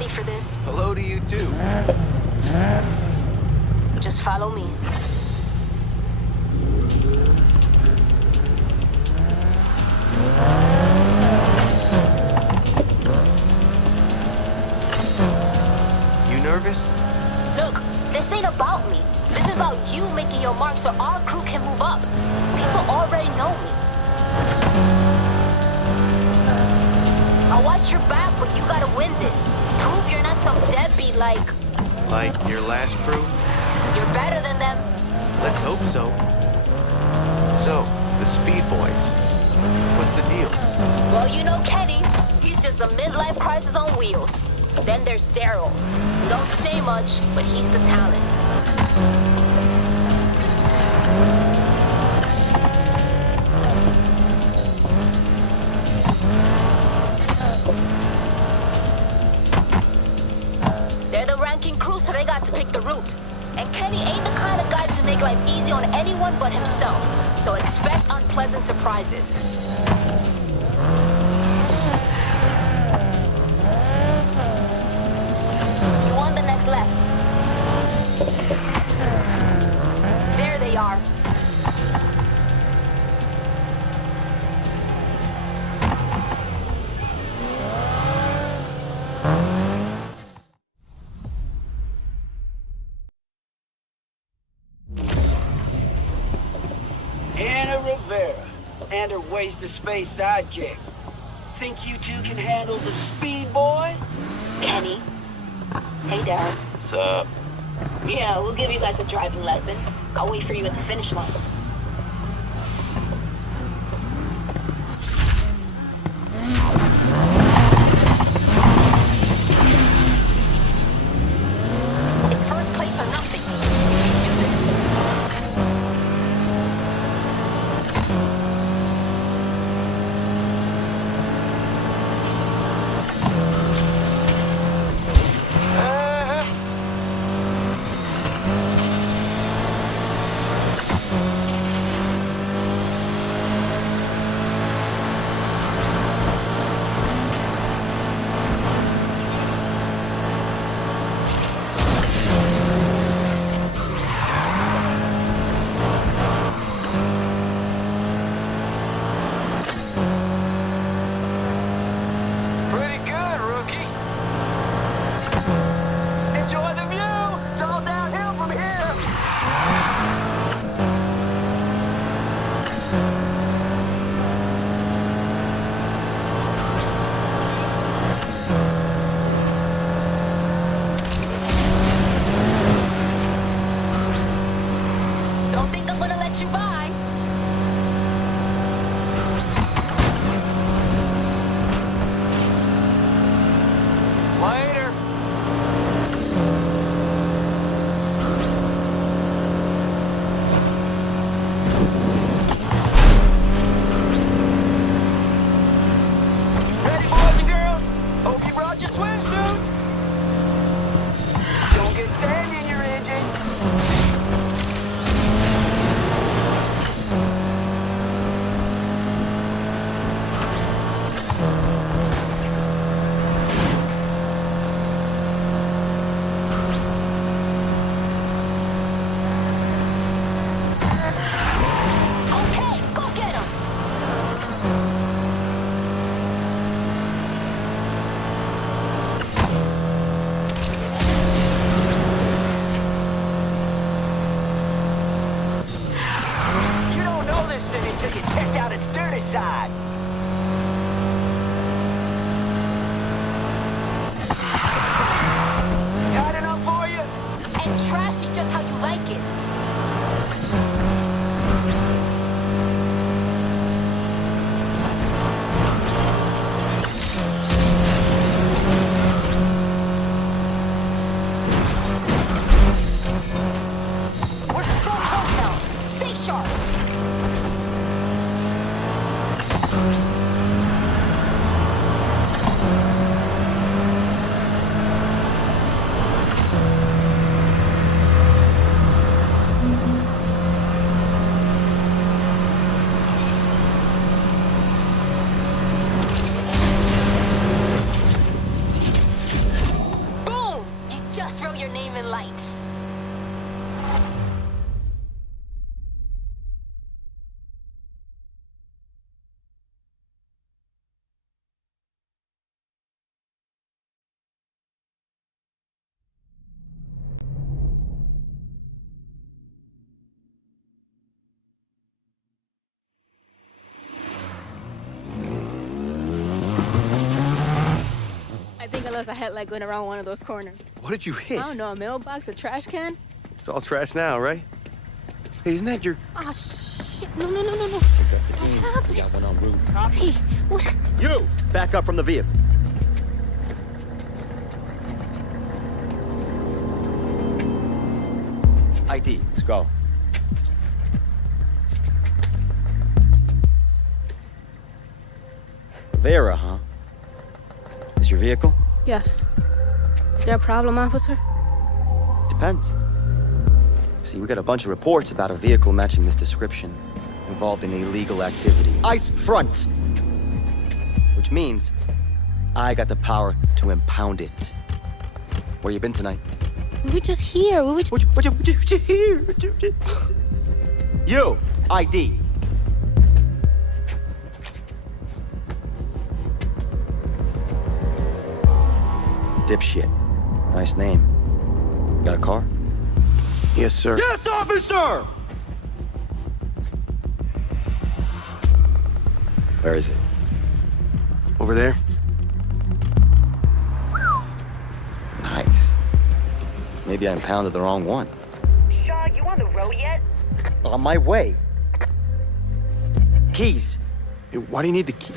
ready for this. Hello to you too. Just follow me. You nervous? Look, this ain't about me. This is about you making your mark so our crew can move up. People already know me. I'll watch your back, but you gotta win this. Prove you're not some deadbeat like... Like your last crew? You're better than them. Let's hope so. So, the Speed Boys. What's the deal? Well, you know Kenny. He's just a midlife crisis on wheels. Then there's Daryl. We don't say much, but he's the talent. They're the ranking crew, so they got to pick the route. And Kenny ain't the kind of guy to make life easy on anyone but himself. So expect unpleasant surprises. You on the next left. There they are. Anna Rivera and her waste-of-space sidekick. Think you two can handle the Speed Boy? Kenny. Hey, Daryl. What's up? Yeah, we'll give you guys a driving lesson. I'll wait for you at the finish line. It's first place or nothing. We can do this. Pretty good, rookie. Enjoy the view. It's all downhill from here. Don't think I'm gonna let you by. Later. Ready, boys and girls? Hope you brought your swimsuits. Don't get sand in your engine. Okay, go get him. You don't know this city till you checked out its dirty side. Tight enough for you? And trashy just how you like it. We're so close now. Stay sharp. realized I had like went around one of those corners. What did you hit? I don't know, a mailbox, a trash can? It's all trash now, right? Hey, isn't that your... Ah, shit. No. The team. We got one en route. Hey, what? You! Back up from the vehicle. ID, let's go. Vera, huh? Is your vehicle? Yes. Is there a problem, officer? Depends. See, we got a bunch of reports about a vehicle matching this description involved in illegal activity. Ice front! Which means I got the power to impound it. Where you been tonight? We were just here. We were just... What you here? You! ID! Dipshit. Nice name. Got a car? Yes, sir. Yes, officer! Where is it? Over there? Nice. Maybe I impounded the wrong one. Shaw, you on the road yet? On my way. Keys. Hey, why do you need the key?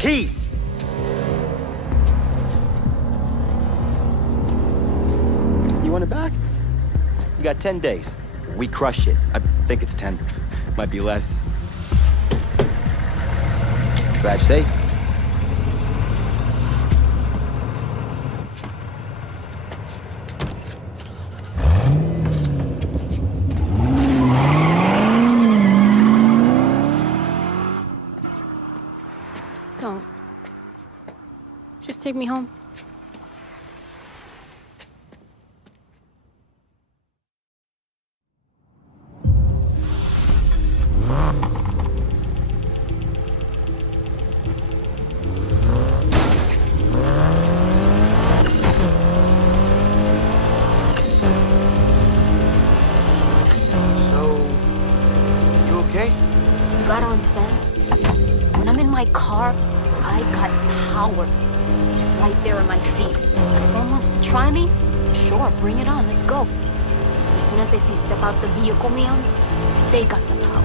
Keys! You want it back? You got 10 days. We crush it. I think it's 10. Might be less. Drive safe. Don't. Just take me home. Gotta understand. When I'm in my car, I got power. It's right there at my feet. If someone wants to try me, sure, bring it on, let's go. As soon as they say step out the vehicle, Leon, they got the power.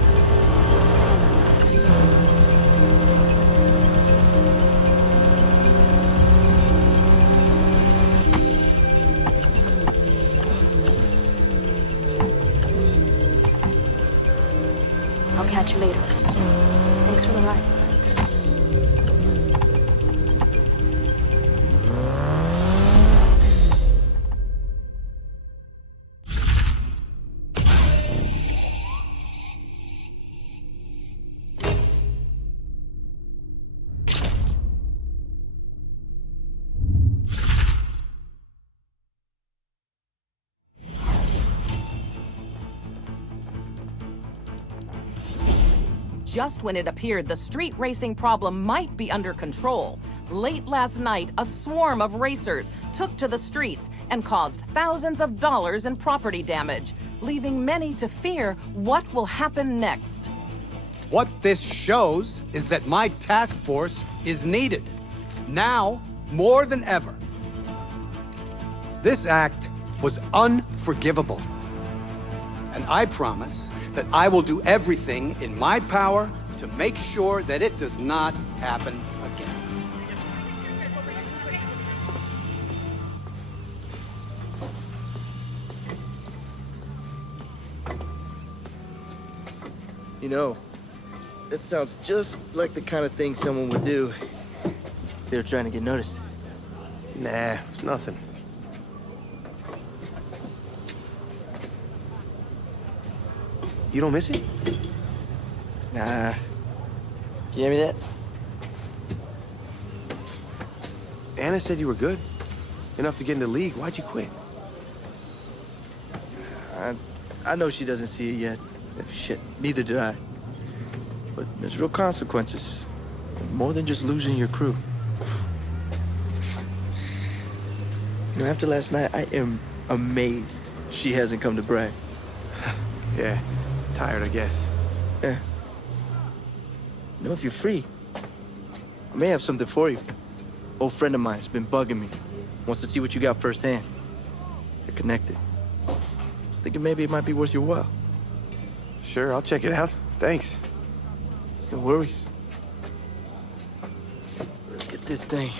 I'll catch you later. Thanks for the ride. Just when it appeared the street racing problem might be under control, late last night, a swarm of racers took to the streets and caused thousands of dollars in property damage, leaving many to fear what will happen next. What this shows is that my task force is needed, now more than ever. This act was unforgivable. And I promise that I will do everything in my power to make sure that it does not happen again. You know, that sounds just like the kind of thing someone would do if they were trying to get noticed. Nah, it's nothing. You don't miss it? Nah. Can you hear me that? Anna said you were good. Enough to get in the league. Why'd you quit? I know she doesn't see it yet. Shit, neither did I. But there's real consequences. More than just losing your crew. You know, after last night, I am amazed she hasn't come to brag. Yeah. Tired, I guess. Yeah. You know, if you're free, I may have something for you. Old friend of mine has been bugging me. Wants to see what you got firsthand. They're connected. Was thinking maybe it might be worth your while. Sure, I'll check it out. Thanks. No worries. Let's get this thing.